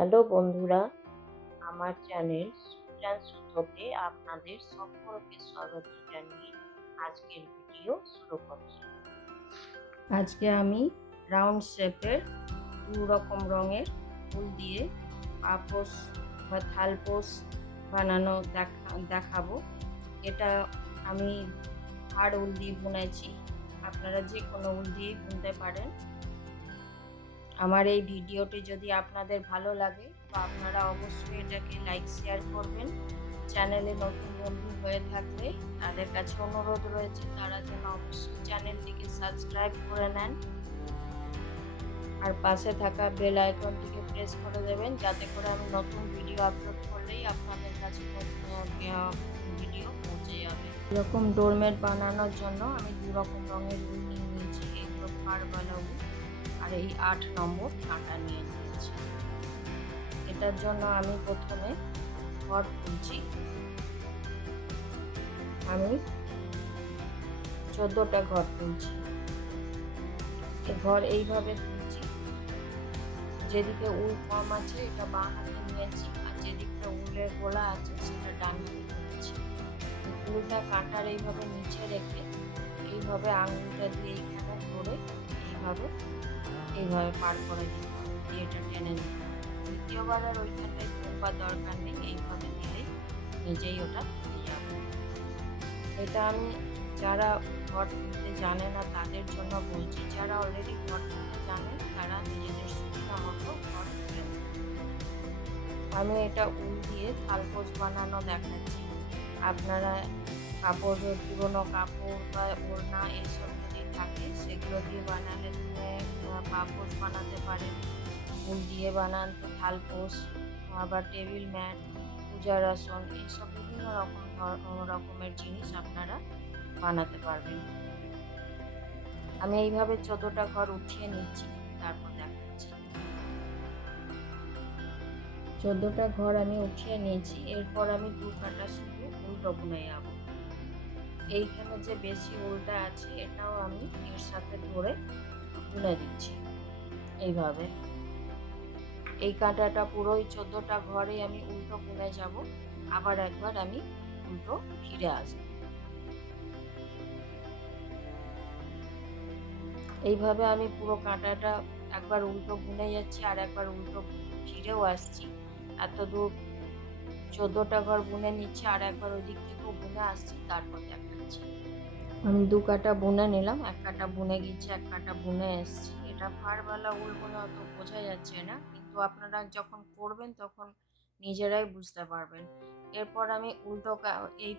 Hello বন্ধুরা, আমার channel সুচা&Sutoতে আপনাদের সকলকে স্বাগত জানিয়ে আজকের ভিডিও শুরু করছি। আজকে আমি রাউন্ড শেপের দু রকম রঙের ফুল দিয়ে পাপোশ বা থালপোশ বানানো দেখাবো। এটা আমি হাড় উল দিয়ে বুনেছি, আপনারা যে কোনো উল দিয়ে বুনতে পারেন। আমার এই ভিডিওটি যদি আপনাদের ভালো লাগে তো আপনারা অবশ্যই এটাকে লাইক শেয়ার করবেন। চ্যানেলে নতুন বন্ধু হয়ে থাকলে তাদের কাছে অনুরোধ রয়েছে তারা যেন অবশ্যই চ্যানেলটিকে সাবস্ক্রাইব করে নেন আর পাশে থাকা বেল আইকনটিকে প্রেস করে দেবেন, যাতে করে আমি নতুন ভিডিও আপলোড করলেই আপনাদের কাছে ভিডিও পৌঁছে যাবে। এরকম ডোরমেট বানানোর জন্য আমি দু রকম রঙের উল নিয়ে নিয়েছি। এগুলো ফারওয়ালা উল আর এই 8 নম্বর কাঁটা নিয়ে নিয়েছি। এটার জন্য আমি প্রথমে ঘর তুলছি। আমি 14টা ঘর তুলছি। এই ঘর এইভাবে তুলছি, যেদিকে উল কম আছে এটা বাঁ হাতে নিয়েছি আর যেদিকটা উলের গোলা আছে সেটা ডান হাতে তুলছি। উলটা কাঁটার এইভাবে নিচে রেখে এইভাবে আঙুলটা দিয়ে এইখানে ধরে এইভাবে পার করে দিতে হবে, দিয়ে এটা টেনে নিতে হবে। দ্বিতীয়বার আর ওইখানটায় তুলবার দরকার নেই, এইভাবে দিলেই নিজেই ওটা হয়ে যাবে। এটা আমি যারা ঘর তুলতে জানে না তাদের জন্য বলছি, যারা অলরেডি ঘর তুলতে জানে তারা নিজেদের সুবিধা মতো ঘর তুলে নেবে। আমি এটা উল দিয়ে থালপোশ বানানো দেখাচ্ছি। আপনারা কাপড়, পুরোনো কাপড় বা ওড়না এইসব যদি থাকে সেগুলো দিয়ে বানালে পাপোশ বানাতে পারেন। উল দিয়ে বানান তো থালপোশ, আবার টেবিল ম্যাট, পূজার আসন, এইসব বিভিন্ন রকমের জিনিস আপনারা বানাতে পারবেন। আমি এইভাবে 14টা ঘর উঠিয়ে নিচ্ছি, তারপর দেখাচ্ছি। 14টা ঘর আমি উঠিয়ে নিয়েছি। এরপর আমি 2 কাটা শুধু উল্টো বুনে যাব। এইখানে যে বেশি উলটা আছে এটাও আমি এর সাথে ধরে বুনে দিচ্ছি এইভাবে। এই কাঁটাটা পুরোই 14টা ঘরে আমি উল্টো বুনে যাব, আবার একবার আমি উল্টো ফিরে আসব। এইভাবে আমি পুরো কাঁটাটা একবার উল্টো বুনে যাচ্ছি আর একবার উল্টো ফিরেও আসছি। এত দূর 14টা ঘর বুনে নিচ্ছি আর একবার ওই দিক থেকেও বুনে আসছি, তারপর দেখাচ্ছি। আমি 2 কাটা বুনে নিলাম, 1 কাটা বুনে গেছি, 1 কাটা বুনে এসছি। এটা ফারওয়ালা উল বলে অত বোঝা যাচ্ছে না, কিন্তু আপনারা যখন করবেন তখন নিজেরাই বুঝতে পারবেন। এরপর আমি এই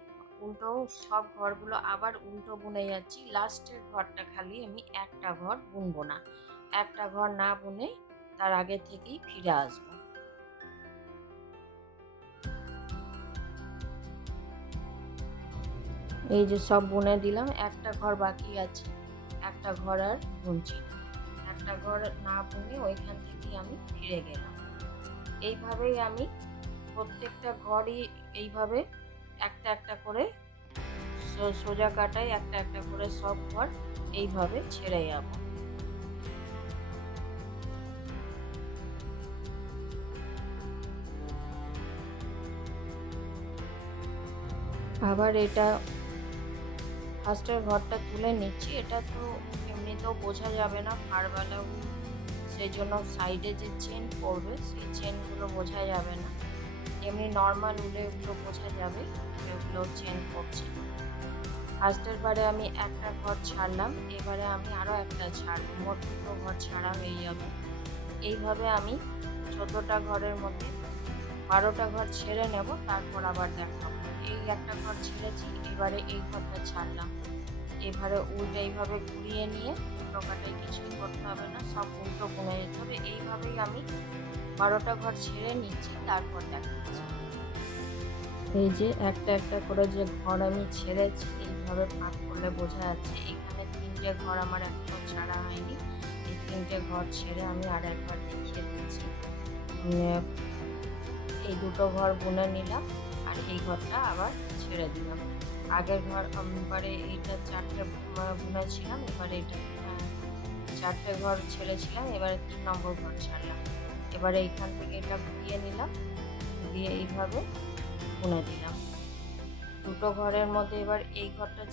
উল্টো সব ঘরগুলো আবার উল্টো বুনে যাচ্ছি। লাস্টের ঘরটা খালি আমি একটা ঘর বুনবো না, একটা ঘর না বুনে তার আগে থেকেই ফিরে আসবো। এই যে সব বুনে দিলাম, একটা ঘর বাকি আছে, একটা ঘর আর বুনছি না। একটা ঘর না বুনে ওইখান থেকেই আমি ফিরে গেলাম। এইভাবেই আমি প্রত্যেকটা ঘরই এইভাবে একটা একটা করে সোজা কাটায় একটা একটা করে সব ঘর এইভাবে ছেড়ে যাব। আবার এটা ফার্স্টের ঘরটা তুলে নিচ্ছি। এটা তো এমনিতেও বোঝা যাবে না ফারওয়ালা উল, সেই জন্য সাইডে যে চেন পড়বে সেই চেনগুলো বোঝা যাবে না। এমনি নর্মাল উলে এগুলো বোঝা যাবে এগুলো চেন পড়ছে। ফার্স্টের বারে আমি একটা ঘর ছাড়লাম, এবারে আমি আরও একটা ছাড়বো, মোট 2টো ঘর ছাড়া হয়ে যাবে। এইভাবে আমি 14টা ঘরের মধ্যে 12টা ঘর ছেড়ে নেব, তারপর আবার দেখাবো। এই একটা ঘর ছেড়েছি, এবারে এই ঘরটা ছাড়লাম। এবারে উল্টো এইভাবে ঘুরিয়ে নিয়ে উল্টো কাটায় কিছুই করতে হবে না, সব উল্টো বুনে যেতে হবে। এইভাবেই আমি 12টা ঘর ছেড়ে নিচ্ছি, তারপর দেখাচ্ছি। এই যে একটা একটা করে যে ঘর আমি ছেড়েছি এইভাবে ভাগ করলে বোঝা যাচ্ছে এখানে 3টে ঘর আমার এখনো ছাড়া হয়নি। এই 3টে ঘর ছেড়ে আমি আর একবার দেখিয়ে দিচ্ছি। এই 2টো ঘর বুনে নিলাম আর এই ঘরটা আবার ছেড়ে দিলাম। আগের ঘর এবারে এইটা 4টে বুনেছিলাম, এবারে এটা 4টে ঘর ছেড়েছিলাম, এবারে 3 নম্বর ঘর ছাড়লাম। এবারে এইখান থেকে এটা ঘুরিয়ে নিলাম, দিয়ে এইভাবে বুনে দিলাম। দুটো ঘরের মধ্যে এবার এই ঘরটা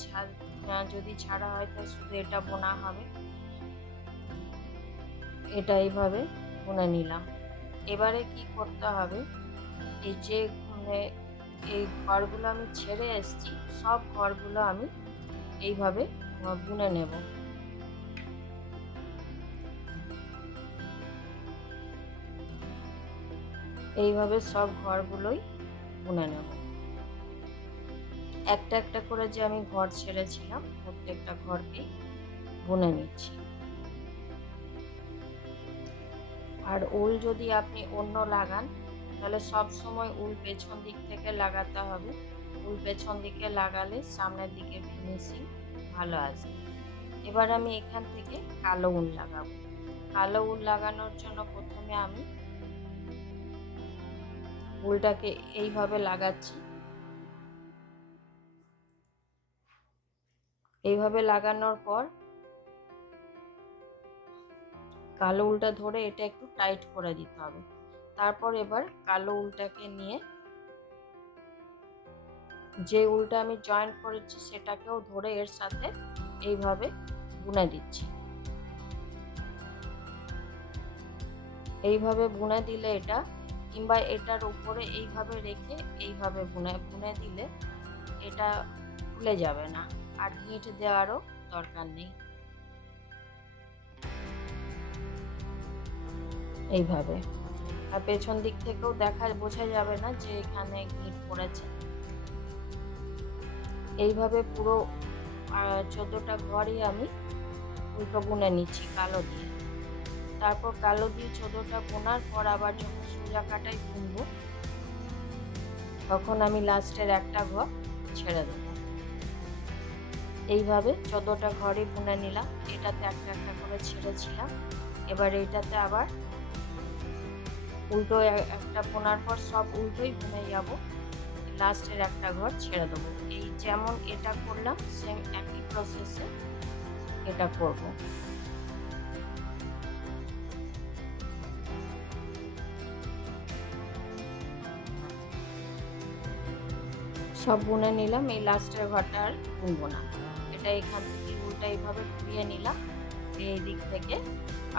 যদি ছাড়া হয় তাহলে শুধু এটা বোনা হবে। এটা এইভাবে বুনে নিলাম। এবারে কি করতে হবে, এই যে এই ঘরগুলো আমি ছেড়ে এসেছি সব ঘরগুলো আমি এইভাবে বুনে নেব। এইভাবে সব ঘরগুলোই বুনে নেব। একটা একটা করে যে আমি ঘর ছেড়েছিলাম প্রত্যেকটা ঘরকেই বুনে নিচ্ছি। আর উল যদি আপনি অন্য লাগান তাহলে সব সময় উল পেছন দিক থেকে লাগাতে হবে। উল পেছন দিকে লাগালে সামনের দিকে ফিনিশিং ভালো আসবে। এবার আমি এখান থেকে কালো উল লাগাবো। কালো উল লাগানোর জন্য প্রথমে আমি উলটাকে এইভাবে লাগাচ্ছি। এইভাবে লাগানোর পর কালো উলটা ধরে এটা একটু টাইট করে দিতে হবে। তারপর এবার কালো উলটাকে নিয়ে যে উলটা আমি জয়েন্ট করেছি সেটাকেও ধরে এর সাথে এইভাবে বুনে দিচ্ছি। এইভাবে বুনে দিলে এটা, কিংবা এটার উপরে এইভাবে রেখে এইভাবে বুনে দিলে এটা খুলে যাবে না, আর গিঁট দেওয়ারও দরকার নেই। এইভাবে, আর পেছন দিক থেকেও বোঝা যাবে না যে এখানে গিঁট পড়েছে। এইভাবে পুরো 14টা ঘরই আমি উল্টো বুনে নিচ্ছি কালো দিয়ে। তারপর কালো দিয়ে 14টা বোনার পর আবার যখন সোজা কাটাই বুনবো তখন আমি লাস্টের একটা ঘর ছেড়ে দেবো। এইভাবে 14টা ঘরই বুনে নিলাম। এটাতে একটা একটা করে ছেড়েছিলাম। এবার এইটাতে আবার উল্টো একটা বোনার পর সব উল্টোই বুনে যাব, লাস্টের একটা ঘর ছেড়ে দেবো। এই যেমন এটা করলাম সেম একই প্রসেসে এটা করব। সব বুনে নিলাম। এই লাস্টের ঘরটা আর বুনবো না। এটা এখান থেকে উল্টা এইভাবে ঘুরিয়ে নিলাম, এই দিক থেকে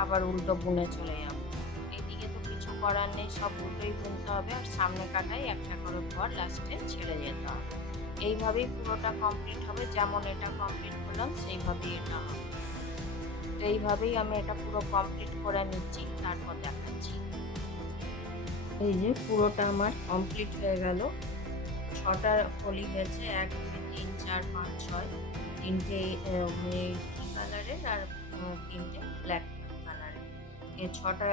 আবার উল্টো বুনে চলে যাব। এইদিকে তো কিছু করার নেই, সব উল্টোই বুনতে হবে, আর সামনে কাটাই একটা করে ঘর লাস্টে ছেড়ে যেতে হবে। এইভাবেই পুরোটা কমপ্লিট হবে। যেমন এটা কমপ্লিট করলাম সেইভাবেই এটা হবে। তো এইভাবেই আমি এটা পুরো কমপ্লিট করে নিচ্ছি, তারপর দেখাচ্ছি। এই যে পুরোটা আমার কমপ্লিট হয়ে গেল। 6টা কলি হয়েছে, 1 2 3 4 5 6, 3টে কালারের আর 3টে ব্ল্যাক কালারের। এই 6টা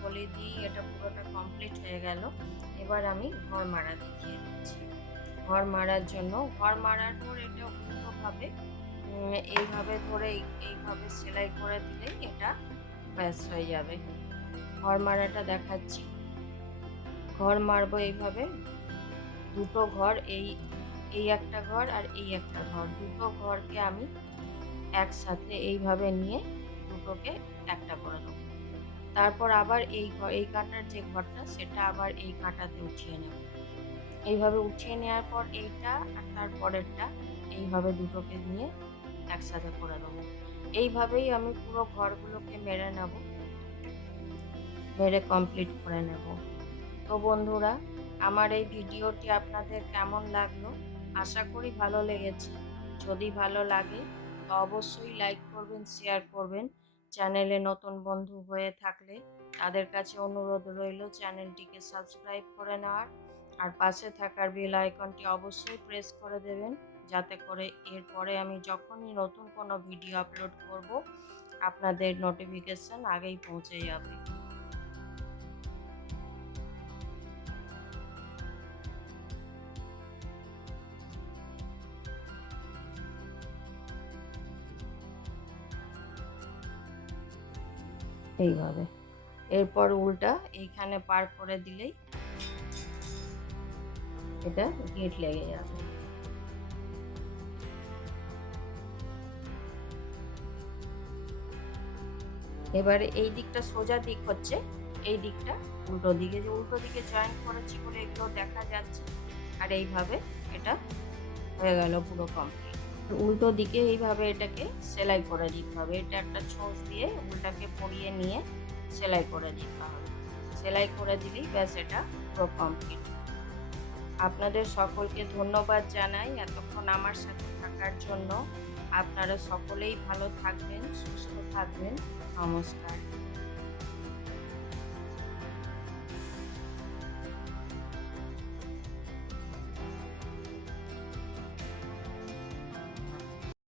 কলি দিয়ে এটা পুরোটা কমপ্লিট হয়ে গেল। এবার আমি ঘর মারা দেখিয়ে দিচ্ছি। ঘর মারার জন্য, ঘর মারার পর এটা উল্টোভাবে এইভাবে ধরে এইভাবে সেলাই করে দিলেই এটা ব্যাস হয়ে যাবে। ঘর মারাটা দেখাচ্ছি। ঘর মারবো এইভাবে, দুটো ঘর, এই একটা ঘর আর এই একটা ঘর, দুটো ঘরকে আমি একসাথে এইভাবে নিয়ে দুটোকে একটা করে দেবো। তারপর আবার এই কাঁটার যে ঘরটা সেটা আবার এই কাঁটাতে উঠিয়ে নেব। এইভাবে উঠিয়ে নেওয়ার পর এইটা আর তারপরেরটা এইভাবে দুটোকে নিয়ে একসাথে করে দেবো। এইভাবেই আমি পুরো ঘরগুলোকে মেরে নেব, মেরে কমপ্লিট করে নেব। তো বন্ধুরা, আমার এই ভিডিওটি আপনাদের কেমন লাগলো? আশা করি ভালো লেগেছে। যদি ভালো লাগে তো অবশ্যই লাইক করবেন, শেয়ার করবেন। চ্যানেলে নতুন বন্ধু হয়ে থাকলে তাদের কাছে অনুরোধ রইল চ্যানেলটিকে সাবস্ক্রাইব করে নেওয়ার, আর পাশে থাকার বেল আইকনটি অবশ্যই প্রেস করে দেবেন, যাতে করে এরপরে আমি যখনই নতুন কোনো ভিডিও আপলোড করব আপনাদের নোটিফিকেশন আগেই পৌঁছে যাবে। এইভাবে এরপর উল্টা এইখানে পার করে দিলেই এটা গিঁট লেগে যাবে। এবারে এই দিকটা সোজা দিক হচ্ছে, এই দিকটা উল্টো দিকে, যে উল্টো দিকে জয়েন করেছি বলে এগুলো দেখা যাচ্ছে। আর এইভাবে এটা হয়ে গেল পুরো কমপ্লিট। উল্টো দিকে এইভাবে এটাকে সেলাই করে দিতে হবে। এটা একটা ছোঁচ দিয়ে উল্টাকে পরিয়ে নিয়ে সেলাই করে দিতে হবে। সেলাই করে দিলেই ব্যাস এটা পুরো কমপ্লিট। আপনাদের সকলকে ধন্যবাদ জানাই এতক্ষণ আমার সাথে থাকার জন্য। আপনারা সকলেই ভালো থাকবেন, সুস্থ থাকবেন। নমস্কার।